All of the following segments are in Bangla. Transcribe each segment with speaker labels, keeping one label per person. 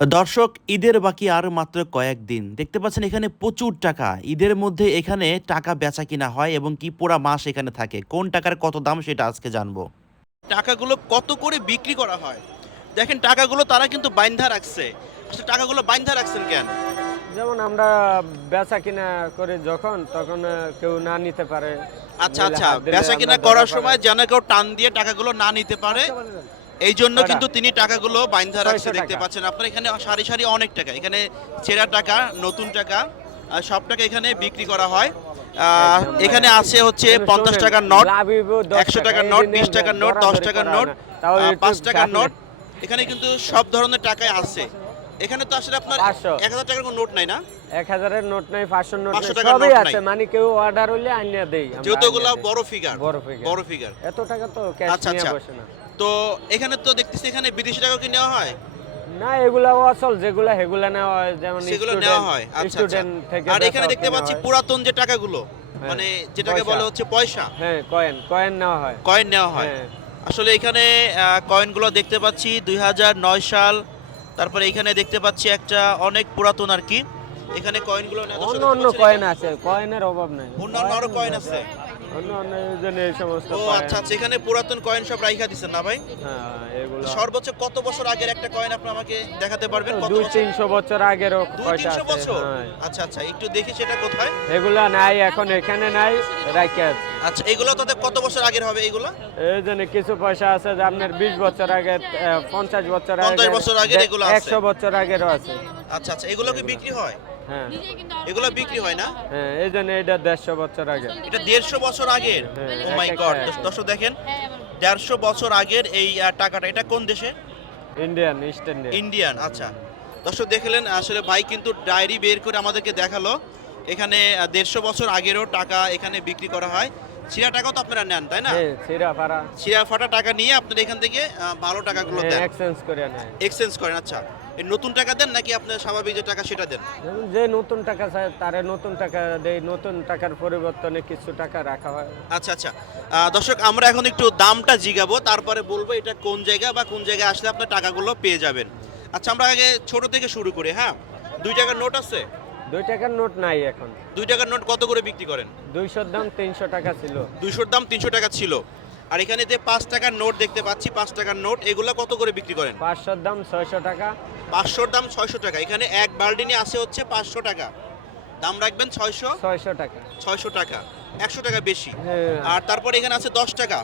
Speaker 1: দর্শক, ঈদের বাকি আর মাত্র কয়েকদিন। দেখতে পাচ্ছেন এখানে প্রচুর টাকা। ঈদের মধ্যে এখানে টাকা বেচা কিনা হয় এবং কি পুরা মাস এখানে থাকে। কোন টাকার কত দাম সেটা আজকে জানবো। টাকাগুলো কত করে বিক্রি করা হয়? দেখেন টাকাগুলো তারা কিন্তু বাইন্ধা রাখছে। আসলে টাকাগুলো বাইন্ধা রাখছেন কেন?
Speaker 2: যেমন আমরা বেচা কিনা করি যখন তখন কেউ না নিতে পারে,
Speaker 1: আচ্ছা
Speaker 2: নইলে
Speaker 1: আচ্ছা,
Speaker 2: হাত দিলে
Speaker 1: বেচা
Speaker 2: আমরা
Speaker 1: কিনা
Speaker 2: ধরা
Speaker 1: করার
Speaker 2: পড়ে।
Speaker 1: সময় যেন কেউ টান দিয়ে টাকাগুলো না নিতে পারে, এই জন্য
Speaker 2: কয়টা?
Speaker 1: কিন্তু তিনি টাকাগুলো বাইন্ধা রাখছে।
Speaker 2: 600
Speaker 1: দেখতে
Speaker 2: টাকা।
Speaker 1: পাচ্ছেন আপনার এখানে সারি সারি অনেক টাকা, এখানে ছেঁড়া টাকা, নতুন টাকা, সব টাকা এখানে বিক্রি করা হয়।
Speaker 2: একদম ভাই।
Speaker 1: এখানে আছে হচ্ছে
Speaker 2: যেন
Speaker 1: 50
Speaker 2: শোনেন,
Speaker 1: টাকার নোট,
Speaker 2: লাভিব 10
Speaker 1: 100
Speaker 2: টাকা
Speaker 1: টাকার
Speaker 2: এই
Speaker 1: নোট,
Speaker 2: দিনে
Speaker 1: 20 টাকার নোট, 10
Speaker 2: দরাদরি
Speaker 1: টাকার
Speaker 2: করা হয়
Speaker 1: নোট,
Speaker 2: না, তাও
Speaker 1: 5
Speaker 2: ইউটিউব
Speaker 1: টাকার
Speaker 2: চাপলে
Speaker 1: নোট। এখানে কিন্তু সব ধরনের টাকাই আছে। এখানে তো আসলে আপনার
Speaker 2: 500
Speaker 1: 1000 টাকার কোনো নোট নাই না?
Speaker 2: 1000-এর নোট নাই, 500 নোট
Speaker 1: 500
Speaker 2: নাই,
Speaker 1: টাকার
Speaker 2: সবই
Speaker 1: নোট নাই,
Speaker 2: আছে। মানে কেউ অর্ডার হইলে আইনা দেই, আমরা
Speaker 1: যেহেতু
Speaker 2: আইনা
Speaker 1: ওগুলো
Speaker 2: দেই।
Speaker 1: বড় ফিগার।
Speaker 2: বড় ফিগার,
Speaker 1: বড় ফিগার।
Speaker 2: এত টাকা তো ক্যাশ
Speaker 1: আচ্ছা
Speaker 2: নিয়ে
Speaker 1: আচ্ছা।
Speaker 2: বসে না।
Speaker 1: তো এখানে তো দেখতেছি এখানে বিদেশি টাকাও কি নেওয়া হয়?
Speaker 2: না, এগুলা অচল, যেগুলা হেগুলা নেওয়া হয়, যেমন
Speaker 1: সেগুলো নেওয়া
Speaker 2: স্টুডেন্ট
Speaker 1: হয়। আচ্ছা আচ্ছা।
Speaker 2: স্টুডেন্ট থেকে
Speaker 1: আর
Speaker 2: বেচা
Speaker 1: এখানে দেখতে
Speaker 2: কেনা
Speaker 1: পাচ্ছি
Speaker 2: হয়।
Speaker 1: পুরাতন যে টাকাগুলো,
Speaker 2: হ্যাঁ,
Speaker 1: মানে যেটাকে
Speaker 2: পয়সা।
Speaker 1: বলে হচ্ছে পয়সা,
Speaker 2: হ্যাঁ, কয়েন কয়েন নেওয়া হয়।
Speaker 1: কয়েন নেওয়া হয়।
Speaker 2: হ্যাঁ,
Speaker 1: আসলে এখানে কয়েনগুলো দেখতে পাচ্ছি 2009 সাল। তারপরে এখানে দেখতে পাচ্ছি একটা অনেক পুরাতন আর কি। এখানে কয়েনগুলো নেওয়া, দর্শক
Speaker 2: অন্য
Speaker 1: দেখতে
Speaker 2: অন্য
Speaker 1: পাচ্ছেন
Speaker 2: কয়েন
Speaker 1: এখানে
Speaker 2: আছে, কয়েনের অভাব নাই।
Speaker 1: অন্যান্য আরো কয়েন আছে।
Speaker 2: অন্য অন্য এই জন্য এই সমস্ত
Speaker 1: ও
Speaker 2: কয়েন।
Speaker 1: আচ্ছা আচ্ছা, এখানে পুরাতন কয়েন সব রাইখা দিচ্ছেন না ভাই?
Speaker 2: হ্যাঁ, এগুলো
Speaker 1: সর্বোচ্চ কত বছর আগের একটা কয়েন আপনি আমাকে দেখাতে পারবেন? কত বছর?
Speaker 2: 200-300 বছর আগেরও
Speaker 1: দুই
Speaker 2: কয়টা
Speaker 1: তিনশো
Speaker 2: আছে।
Speaker 1: বছর
Speaker 2: হ্যাঁ,
Speaker 1: আচ্ছা আচ্ছা, একটু দেখি সেটা কোথায়।
Speaker 2: এগুলা নাই এখন, এখানে নাই, রাইখা আছে।
Speaker 1: আচ্ছা, এগুলো তাতে কত বছর আগের হবে এগুলো?
Speaker 2: এই জন্য কিছু পয়সা আছে যে আপনার 20 বছর আগে, 50 বছর
Speaker 1: 50
Speaker 2: আগের,
Speaker 1: বছর আগের এগুলো আছে।
Speaker 2: 100 বছর আগেরও আছে।
Speaker 1: আচ্ছা আচ্ছা, এগুলো কি বিক্রি হয়?
Speaker 2: হ্যাঁ,
Speaker 1: এগুলো বিক্রি হয় না?
Speaker 2: হ্যাঁ, এই জন্য এটা 150 বছর আগে।
Speaker 1: এটা 150 বছর আগের।
Speaker 2: হ্যাঁ,
Speaker 1: ও মাই
Speaker 2: এক
Speaker 1: গড,
Speaker 2: একটা আছে।
Speaker 1: দর্শক দেখেন 150 বছর আগের এই টাকাটা। এটা কোন দেশে?
Speaker 2: Indian, east India.
Speaker 1: ইন্ডিয়ান। আচ্ছা, দর্শক দেখলেন আসলে ভাই কিন্তু ডায়েরি বের করে আমাদেরকে দেখালো। এখানে 150 বছর আগেরও টাকা এখানে বিক্রি করা হয়। ছিঁড়া টাকাও তো আপনারা নেন তাই না?
Speaker 2: হ্যাঁ, সিরা পারা।
Speaker 1: ছিঁড়া ফাটা টাকা নিয়ে আপনারা এখান থেকে ভালো টাকাগুলো
Speaker 2: হ্যাঁ,
Speaker 1: দেন,
Speaker 2: এক্সচেঞ্জ করে নেয়।
Speaker 1: এক্সচেঞ্জ করেন। আচ্ছা, এই নতুন টাকা দেন নাকি আপনার স্বাভাবিক যে টাকা সেটা দেন?
Speaker 2: যেমন যে নতুন টাকা চায় তারে নতুন টাকা দেয়, নতুন টাকার পরিবর্তনে কিছু টাকা রাখা হয়।
Speaker 1: আচ্ছা আচ্ছা। দর্শক, আমরা এখন একটু দামটা জিগাবো, তারপরে বলবো এটা কোন জায়গা বা কোন জায়গায় আসলে আপনার টাকাগুলো পেয়ে যাবেন। আচ্ছা, আমরা আগে ছোট থেকে শুরু করি। হ্যাঁ, 2 টাকার নোট আছে?
Speaker 2: 2 টাকার নোট নাই এখন।
Speaker 1: 2 টাকার নোট কত করে বিক্রি করেন?
Speaker 2: 200-র দাম 300 টাকা ছিল।
Speaker 1: 200-র দাম 300 টাকা ছিল। আর এখানে যে 5 টাকার নোট দেখতে পাচ্ছি, 5 টাকার নোট, এগুলো কত করে বিক্রি করেন?
Speaker 2: 500-র দাম 600 টাকা।
Speaker 1: 500-র দাম 600 টাকা। এখানে এক বালডিনি আছে হচ্ছে 500 টাকা, দাম রাখবেন 600।
Speaker 2: 600 টাকা।
Speaker 1: 600 টাকা, 100 টাকা বেশি।
Speaker 2: হ্যাঁ,
Speaker 1: আর তারপরে এখানে আছে 10 টাকা।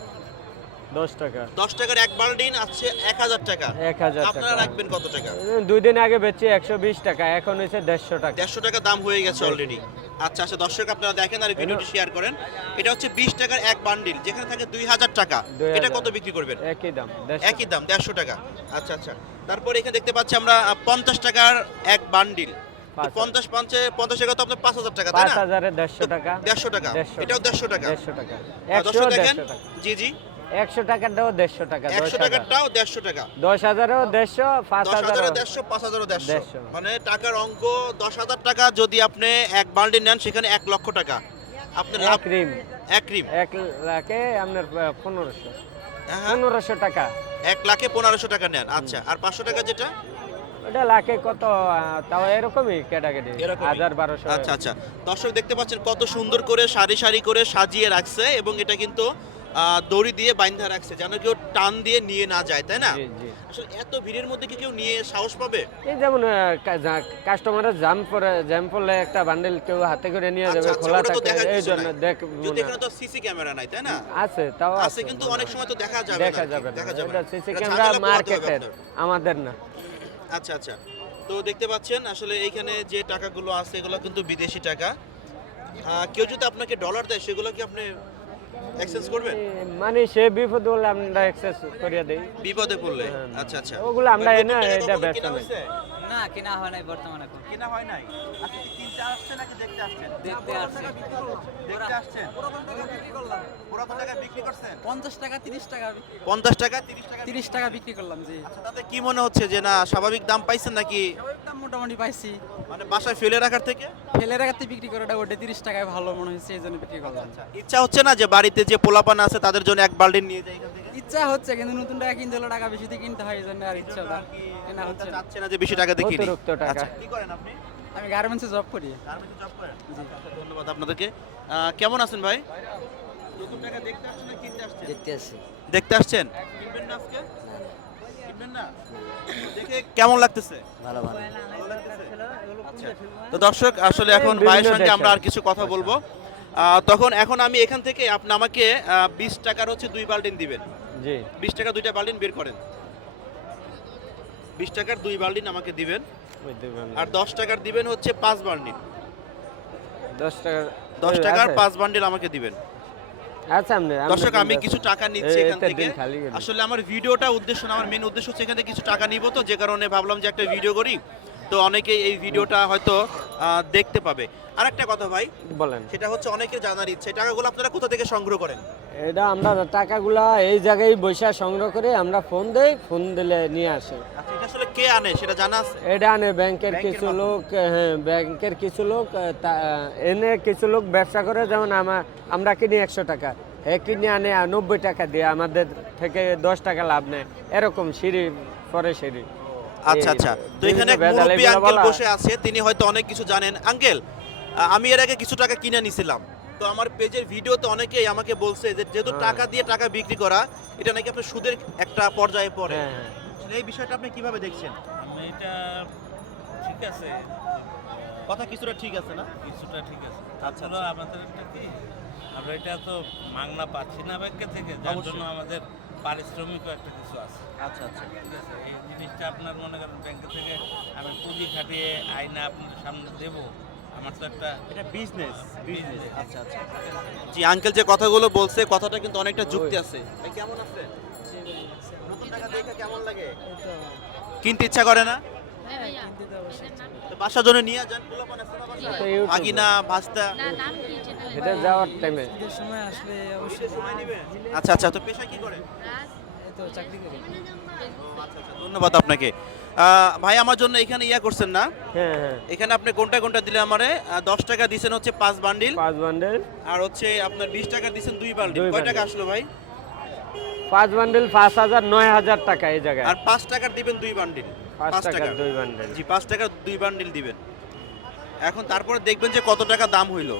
Speaker 2: 10 টাকা।
Speaker 1: 10 টাকার এক বালডিন আছে 1000 টাকা।
Speaker 2: 1000
Speaker 1: আপনারা
Speaker 2: টাকা।
Speaker 1: রাখবেন কত টাকা?
Speaker 2: 2 দিন আগে বেচছি 120 টাকা, এখন হয়েছে 150 টাকা।
Speaker 1: 150 টাকা দাম হয়ে গেছে অলরেডি। আচ্ছা আচ্ছা, দর্শক আপনারা দেখেন আর ভিডিওটি শেয়ার করেন। এটা হচ্ছে 20 টাকার এক বান্ডিল, যেখানে থাকে 2000 টাকা।
Speaker 2: 2000
Speaker 1: এটা কত বিক্রি করবেন?
Speaker 2: একই দাম, 150
Speaker 1: একই দাম, 150 টাকা। আচ্ছা আচ্ছা। তারপর এখানে দেখতে পাচ্ছি আমরা 50 টাকার এক বান্ডিল।
Speaker 2: 5,000
Speaker 1: 50 টাকা তো আপনার 5000 টাকা তাই না?
Speaker 2: 5000-এ 150 টাকা।
Speaker 1: 150 টাকা,
Speaker 2: 150
Speaker 1: এটাও 150 টাকা।
Speaker 2: 150 টাকা।
Speaker 1: দর্শক
Speaker 2: 100
Speaker 1: দেখেন,
Speaker 2: 150 টাকা।
Speaker 1: জি জি,
Speaker 2: 100 টাকাটাও 150 টাকা।
Speaker 1: 100 টাকারটাও 150 টাকা।
Speaker 2: 10,000-এও 150,
Speaker 1: 10,000-এ
Speaker 2: 5,000-ও
Speaker 1: 150, 5,000-ও 150।
Speaker 2: 150
Speaker 1: মানে টাকার অঙ্ক 10,000 টাকা যদি আপনি এক বান্ডিল নেন, সেখানে 1 লক্ষ টাকা আপনার লাভ।
Speaker 2: এক রিম।
Speaker 1: এক রিম।
Speaker 2: 1 লাখে আপনার 1500।
Speaker 1: হ্যাঁ হ্যাঁ,
Speaker 2: 1500 টাকা।
Speaker 1: 1 লাখে 1500 টাকা নেন। আচ্ছা, আর 500 টাকা যেটা?
Speaker 2: ওটা লাখে কত, তাও এরকমই ক্যাটাগরি,
Speaker 1: এরকমই।
Speaker 2: 1000-1200।
Speaker 1: আচ্ছা আচ্ছা, দর্শক দেখতে পাচ্ছেন কত সুন্দর করে সারি সারি করে সাজিয়ে রাখছে, এবং এটা কিন্তু দড়ি দিয়ে বাইন্ধা রাখছে যেন কেউ টান দিয়ে নিয়ে না যায়, তাই না?
Speaker 2: জি জি।
Speaker 1: আসলে এত ভিড়ের মধ্যে কি কেউ নিয়ে সাহস পাবে?
Speaker 2: এই যেমন কাস্টমারের জ্যাম পড়লে একটা বান্ডেল কেউ হাতে করে নিয়ে
Speaker 1: আচ্ছা
Speaker 2: যাবে,
Speaker 1: আচ্ছা,
Speaker 2: খোলা
Speaker 1: ওটা তো
Speaker 2: থাকে,
Speaker 1: দেখার
Speaker 2: এই
Speaker 1: কিছু
Speaker 2: জন্য
Speaker 1: নাই।
Speaker 2: দেখ
Speaker 1: যদি এখানে তো সিসি ক্যামেরা নাই, তাই না?
Speaker 2: আছে, তাও
Speaker 1: আছে, কিন্তু অনেক সময় তো দেখা যাবে না
Speaker 2: দেখা
Speaker 1: আর কি,
Speaker 2: যাবে না।
Speaker 1: দেখা যাবে
Speaker 2: এটা
Speaker 1: না।
Speaker 2: সিসি
Speaker 1: এটা
Speaker 2: ক্যামেরা
Speaker 1: ঝামেলা পোহাতে হবে
Speaker 2: মার্কেটের,
Speaker 1: আপনার।
Speaker 2: আমাদের না।
Speaker 1: আচ্ছা আচ্ছা। তো দেখতে পাচ্ছেন আসলে এইখানে যে টাকাগুলো আছে এগুলো কিন্তু বিদেশি টাকা। কেউ যদি আপনাকে ডলার দেয়, সেগুলো কি আপনি এক্সচেঞ্জ করবেন?
Speaker 2: মানে সে বিপদ হলে আমরা এক্সেস করিয়ে দেই।
Speaker 1: বিপদে পড়লে?
Speaker 2: হ্যাঁ।
Speaker 1: আচ্ছা আচ্ছা।
Speaker 2: ওগুলো আমরা
Speaker 1: ওই
Speaker 2: এনে
Speaker 1: নতুন টাকা
Speaker 2: এটা
Speaker 1: কখনো
Speaker 2: ব্যস্ত
Speaker 1: কেনা
Speaker 2: নাই।
Speaker 1: হয়েছে?
Speaker 3: না কেনা হয় নাই বর্তমানে এখন
Speaker 1: কেনা হয় নাই। আজকে কি কিনতে আসছেন নাকি দেখতে আসছেন?
Speaker 3: দেখতে আসছে
Speaker 1: দেখতে আসছেন। পুরাতন টাকা বিক্রি করছেন?
Speaker 3: 50 টাকা 30 টাকা
Speaker 1: 50 টাকা 30 টাকা।
Speaker 3: 30 টাকা বিক্রি করলাম জি।
Speaker 1: আচ্ছা, তাতে কি মনে হচ্ছে যে না স্বাভাবিক দাম পাইছেন নাকি
Speaker 3: দাম মোটামুটি পাইছি,
Speaker 1: মানে বাসায় ফেলে রাখার থেকে?
Speaker 3: ফেলে রাখাতে বিক্রি করাটা ওটা 30 টাকায় ভালো মনে হয়েছে, এই জন্য বিক্রি করলাম।
Speaker 1: ইচ্ছা হচ্ছে না যে বাড়িতে যে পোলাপান আছে তাদের জন্য এক বালতি নিয়ে যাই এখান থেকে?
Speaker 3: ইচ্ছা হচ্ছে কিন্তু নতুন টাকা কিনতে হলে টাকা বেশি দিয়ে কিনতে হয় এই জন্য আর ইচ্ছাটা কেনা হচ্ছে না।
Speaker 1: চাচ্ছে না যে বেশি টাকা দিয়ে কিনি।
Speaker 2: অতিরিক্ত টাকা।
Speaker 1: আচ্ছা, কি করেন আপনি?
Speaker 3: আমি গার্মেন্টসে জব করি।
Speaker 1: গার্মেন্টসে জব করেন? আচ্ছা, ধন্যবাদ আপনাদেরকে। কেমন আছেন ভাই? নতুন টাকা দেখতে আসছেন না কিনতে আসছেন?
Speaker 4: দেখতে আসছি।
Speaker 1: দেখতে আসছেন? কিনবেন না আজকে? কিনবেন না? দেখে কেমন লাগতেছে?
Speaker 4: ভালো ভালো।
Speaker 1: ভালো লাগতেছে? আচ্ছা। তো দর্শক আসলে এখন
Speaker 2: বিভিন্ন
Speaker 1: ভাইয়ের সঙ্গে
Speaker 2: দেশের।
Speaker 1: আমরা আর কিছু কথা বলবো। এখন আমি এখান থেকে আপনি আমাকে 20 টাকার হচ্ছে 2 বালতিন দিবেন।
Speaker 2: জি
Speaker 1: 20 টাকা 2টা বালতিন বের করেন। 20 টাকার 2 বালতিন আমাকে দিবেন। আর 10 টাকার দিবেন হচ্ছে 5 বান্ডিল।
Speaker 2: 10 টাকা
Speaker 1: 10 টাকার 5 বান্ডিল আমাকে দিবেন।
Speaker 2: আচ্ছা
Speaker 1: দর্শক আমি কিছু টাকা নিচ্ছি এখান থেকে।
Speaker 2: খালি
Speaker 1: আসলে আমার ভিডিওটা উদ্দেশ্য না, আমার মেন উদ্দেশ্য হচ্ছে এখান থেকে কিছু টাকা নিব, তো যে কারণে ভাবলাম যে একটা ভিডিও করি, তো অনেকেই এই ভিডিওটা হয়তো দেখতে পাবে। আরেকটা কথা ভাই,
Speaker 2: বলেন।
Speaker 1: সেটা হচ্ছে অনেকের জানার ইচ্ছে, টাকাগুলো আপনারা কোথা থেকে সংগ্রহ করেন?
Speaker 2: এটা আমরা টাকাগুলা এই জায়গায় বৈশা সংগ্রহ করে আমরা ফোন দেই, ফোন দিলে নিয়ে আসে।
Speaker 1: আচ্ছা, এটা আসলে কে আনে সেটা জানা আছে?
Speaker 2: এটা আনে ব্যাংকের
Speaker 1: ব্যাংকের
Speaker 2: কিছু
Speaker 1: মাধ্যমে?
Speaker 2: লোক, হ্যাঁ ব্যাংকের কিছু লোক এনে কিছু লোক ব্যবসা করে, যেমন আমরা কিনি 100 টাকা, কিনে আনে 90 টাকা দিয়ে, আমাদের থেকে 10 টাকা লাভ নেয়, এরকম সিঁড়ি পরে সিঁড়ি।
Speaker 1: আচ্ছা আচ্ছা, তো এখানে এক
Speaker 2: বিভিন্ন
Speaker 1: মুরব্বী
Speaker 2: ভেজাল
Speaker 1: আঙ্কেল
Speaker 2: এগুলা
Speaker 1: বসে আছে, তিনি হয়তো অনেক কিছু জানেন। আঙ্কেল, আমি এর আগে কিছু টাকা কিনে নিছিলাম, তো আমার পেজের ভিডিওতে অনেকেই আমাকে বলছে যে যেহেতু টাকা দিয়ে টাকা বিক্রি করা, এটা নাকি আপনার সুদের একটা পর্যায়ে পড়ে।
Speaker 2: হ্যাঁ, হ্যাঁ।
Speaker 1: আসলে এই বিষয়টা আপনি কিভাবে দেখছেন?
Speaker 5: আমি এটা ঠিক আছে,
Speaker 1: কথা কিছুটা ঠিক আছে না?
Speaker 5: কিছুটা ঠিক আছে। তাছাড়া আমাদের একটা কি, আমরা এটা তো মাগনা পাচ্ছি না ব্যাংকে থেকে, যার
Speaker 1: অবশ্যই।
Speaker 5: জন্য আমাদের পারিশ্রমিকও একটা কিছু আছে।
Speaker 1: আচ্ছা আচ্ছা,
Speaker 5: ঠিক আছে, এই জিনিসটা আপনার মনে করেন ব্যাংকে থেকে আমি পুঁজি খাটিয়ে আইনা আপনার সামনে দেব, আমার তো একটা
Speaker 1: এটা বিজনেস।
Speaker 5: business।
Speaker 1: আচ্ছা আচ্ছা, জি আঙ্কেল যে কথাগুলো বলছে, কথাটা কিন্তু অনেকটা যুক্তি আছে। ভাই কেমন আছে? নতুন টাকা দেখে কেমন লাগে? কিনতে ইচ্ছা করে না? তো বাসার জন্য নিয়ে যান, পোলাপান আছে না বাসায়?
Speaker 2: তো ইউটিউবে।
Speaker 1: ভাগিনা, ভাস্তা,
Speaker 2: এটা যাওয়ার টাইমে
Speaker 3: ঈদের সময় আসলে
Speaker 1: ঈদের সময় নিবে? আচ্ছা আচ্ছা, তো পেশা কি করে?
Speaker 3: তো চাকরি করি।
Speaker 1: আচ্ছা আচ্ছা, ধন্যবাদ আপনাকে। ভাই আমার জন্য এখানে ইয়া করছেন না,
Speaker 2: হ্যাঁ হ্যাঁ
Speaker 1: এখানে আপনি কোনটা কোনটা দিলে আমারে? 10 টাকা দিছেন হচ্ছে 5 বান্ডিল,
Speaker 2: 5 বান্ডেল,
Speaker 1: আর হচ্ছে আপনার 20 টাকা দিছেন 2 বান্ডিল।
Speaker 2: 2
Speaker 1: কয় টাকা
Speaker 2: বান্ডিল।
Speaker 1: আসলো ভাই?
Speaker 2: 5 বান্ডেল 5000, 9000 টাকা এই জায়গায়।
Speaker 1: আর 5 টাকার দিবেন 2 বান্ডিল।
Speaker 2: 5 টাকার 2 বান্ডেল।
Speaker 1: জি, 5 টাকার 2 বান্ডিল দিবেন। এখন তারপরে দেখবেন যে কত টাকা দাম হইলো।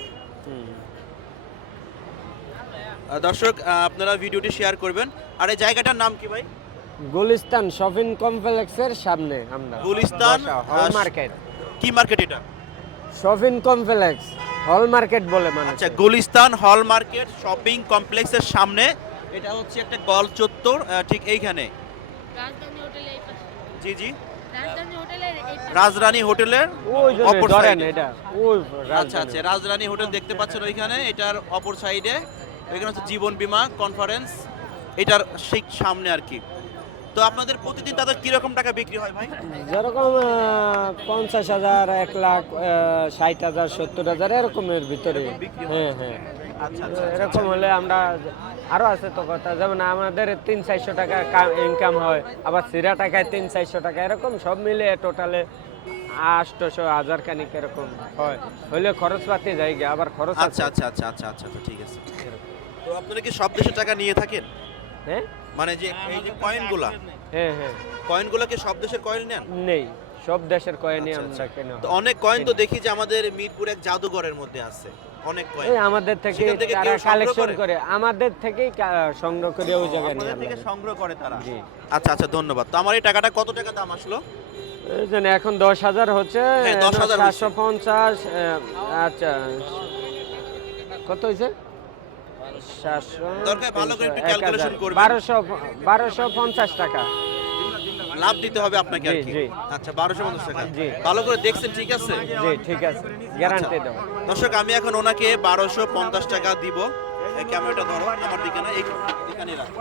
Speaker 1: দর্শক আপনারা ভিডিওটি শেয়ার করবেন। আর এই জায়গাটার নাম কি ভাই?
Speaker 2: গুলিস্তান শপিং কমপ্লেক্সের সামনে আমরা।
Speaker 1: গুলিস্তান,
Speaker 2: হল মার্কেট।
Speaker 1: কি মার্কেট এটা?
Speaker 2: শপিং কমপ্লেক্স, হল মার্কেট বলে মানুষ।
Speaker 1: আচ্ছা, গুলিস্তান হল মার্কেট শপিং কমপ্লেক্সের সামনে, এটা হচ্ছে একটা গোল চত্বর, ঠিক এইখানে।
Speaker 6: রাজধানী হোটেলে এই পাশে।
Speaker 1: জি জি,
Speaker 6: রাজধানী হোটেলের এই পাশে।
Speaker 1: রাজরানী হোটেলের
Speaker 2: ওই জন্য
Speaker 1: অপর
Speaker 2: ধরেন
Speaker 1: সাইডে।
Speaker 2: এটা ওই
Speaker 1: আচ্ছা আচ্ছা, রাজরানী হোটেল দেখতে পাচ্ছেন ওইখানে, এটার অপর সাইডে। এখানে হচ্ছে জীবন বীমা কনফারেন্স, এটার ঠিক সামনে আর কি। তো আপনাদের প্রতিদিন তাদের কিরকম টাকা বিক্রি হয় ভাই?
Speaker 2: যেরকম 50,000, 1 লাখ, 60,000, 70,000 এরকমের ভিতরে। হ্যাঁ হ্যাঁ,
Speaker 1: আচ্ছা আচ্ছা,
Speaker 2: এরকম হলে আমরা আরো আছে তো কথা, যেমন আমাদের 300-400 টাকা ইনকাম হয়, আবার সিরা টাকায় 300-400 টাকা, এরকম সব মিলে টোটালে 800-1000 খানিক এরকম হয়। হইলে খরচপাতি যায় গিয়ে, আবার খরচ আছে।
Speaker 1: আচ্ছা আচ্ছা আচ্ছা আচ্ছা আচ্ছা আচ্ছা, ঠিক আছে। তো আপনারা কি সব দেশের টাকা নিয়ে থাকেন?
Speaker 2: হ্যাঁ
Speaker 1: মানে যে এই যে কয়েনগুলা,
Speaker 2: হ্যাঁ হ্যাঁ,
Speaker 1: কয়েনগুলা কি সব দেশের কয়েন নেন?
Speaker 2: নেই, সব দেশের কয়েনই
Speaker 1: আচ্ছা,
Speaker 2: আমরা
Speaker 1: আচ্ছা।
Speaker 2: কেন।
Speaker 1: তো অনেক কয়েন তো দেখি যে আমাদের মিরপুর এক জাদুঘরের মধ্যে আছে, অনেক কয়েন।
Speaker 2: এই আমাদের থেকে
Speaker 1: সেখান থেকে
Speaker 2: তারা
Speaker 1: কেউ সংগ্রহ
Speaker 2: কালেকশন
Speaker 1: করে?
Speaker 2: করে, আমাদের থেকেই সংগ্রহ করে ওই জায়গায় নিয়ে
Speaker 1: আপনাদের থেকে
Speaker 2: আমরা।
Speaker 1: সংগ্রহ করে তারা?
Speaker 2: জি।
Speaker 1: আচ্ছা আচ্ছা, ধন্যবাদ। তো আমার এই টাকাটা কত টাকা দাম আসলো?
Speaker 2: এই যে এখন 10,000 হচ্ছে,
Speaker 1: হ্যাঁ, 10,000 হচ্ছে।
Speaker 2: 750, আচ্ছা কত হয়েছে? 700,
Speaker 1: দরকার ভালো করে একটু
Speaker 2: 300,
Speaker 1: calculation
Speaker 2: 1000,
Speaker 1: করবেন।
Speaker 2: 1250 টাকা।
Speaker 1: লাভ দিতে হবে আপনাকে আর
Speaker 2: জি,
Speaker 1: কি।
Speaker 2: জি।
Speaker 1: আচ্ছা, 1250 টাকা।
Speaker 2: জি।
Speaker 1: ভালো করে দেখছেন, ঠিক আছে?
Speaker 2: জি ঠিক আছে, গ্যারান্টি দেব।
Speaker 1: দর্শক আমি এখন ওনাকে 1250 টাকা দিব। এই ক্যামেরাটা ধরো আমার দিকে না, এখানে রাখো।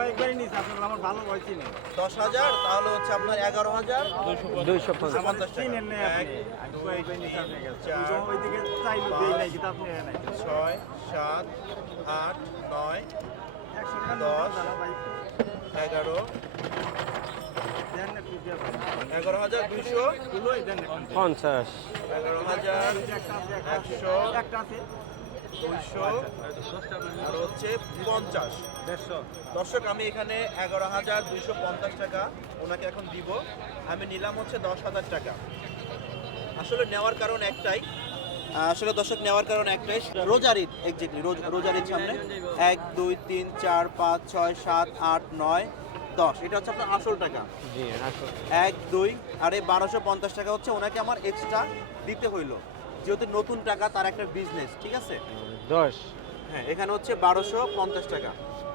Speaker 1: 10,000 তাহলে হচ্ছে আপনার 11,000
Speaker 2: 250।
Speaker 1: 50 টাকা। 1 2 3 4 6 7 8 9 10 11 11,200
Speaker 2: 50,
Speaker 1: 11,100 200 আর হচ্ছে 50। দর্শক আমি এখানে 11,250 টাকা ওনাকে এখন দিব। আমি নিলাম হচ্ছে 10,000 টাকা। আসলে নেওয়ার কারণ একটাই, রোজার ঈদ, এক্স্যাক্টলি রোজার ঈদ সামনে। 1 2 3 4 5 6 7 8 9 10, এটা হচ্ছে আপনার আসল টাকা।
Speaker 2: জি আসল
Speaker 1: 1 2 আর এই 1250 টাকা হচ্ছে ওনাকে আমার এক্সট্রা দিতে হইলো, যেহেতু নতুন টাকা, তার একটা বিজনেস, ঠিক আছে।
Speaker 2: 10
Speaker 1: হ্যাঁ, এখানে হচ্ছে 1250 টাকা।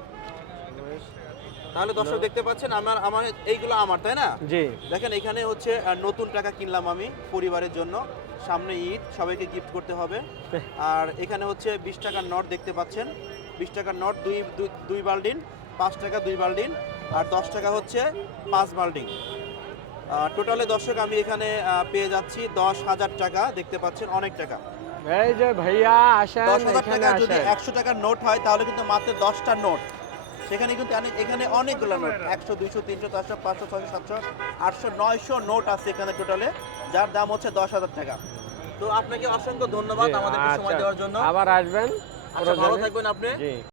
Speaker 1: তাহলে দর্শক দেখতে পাচ্ছেন আমার আমার এইগুলো আমার, তাই না?
Speaker 2: জি
Speaker 1: দেখেন এখানে হচ্ছে নতুন টাকা কিনলাম আমি পরিবারের জন্য, সামনে ঈদ, সবাইকে গিফট করতে হবে। আর এখানে হচ্ছে 20 টাকার নোট দেখতে পাচ্ছেন, 20 টাকার নোট দুই বাল্ডিন, 5 টাকা 2 বাল্ডিন, আর 10 টাকা হচ্ছে 5 বাল্ডিন। টোটালে দর্শক আমি এখানে পেয়ে যাচ্ছি 10,000 টাকা। দেখতে পাচ্ছেন অনেক টাকা।
Speaker 2: এই যে ভাইয়া আসেন
Speaker 1: 10,000
Speaker 2: এখানে
Speaker 1: টাকা যদি
Speaker 2: আসেন
Speaker 1: 100 টাকার নোট হয় তাহলে কিন্তু মাত্র 10টা নোট, সেখানে কিন্তু এখানে অনেকগুলো নোট, 100 200 300 400 500 600 700 800 900 নোট আছে এখানে টোটালে, যার দাম হচ্ছে 10,000 টাকা। তো আপনাকে অসংখ্য ধন্যবাদ
Speaker 2: জি,
Speaker 1: আমাদেরকে সময়
Speaker 2: আচ্ছা।
Speaker 1: দেওয়ার জন্য।
Speaker 2: আবার আসবেন
Speaker 1: আচ্ছা, ভালো
Speaker 2: প্রয়োজনে।
Speaker 1: থাকবেন আপনি।
Speaker 2: জি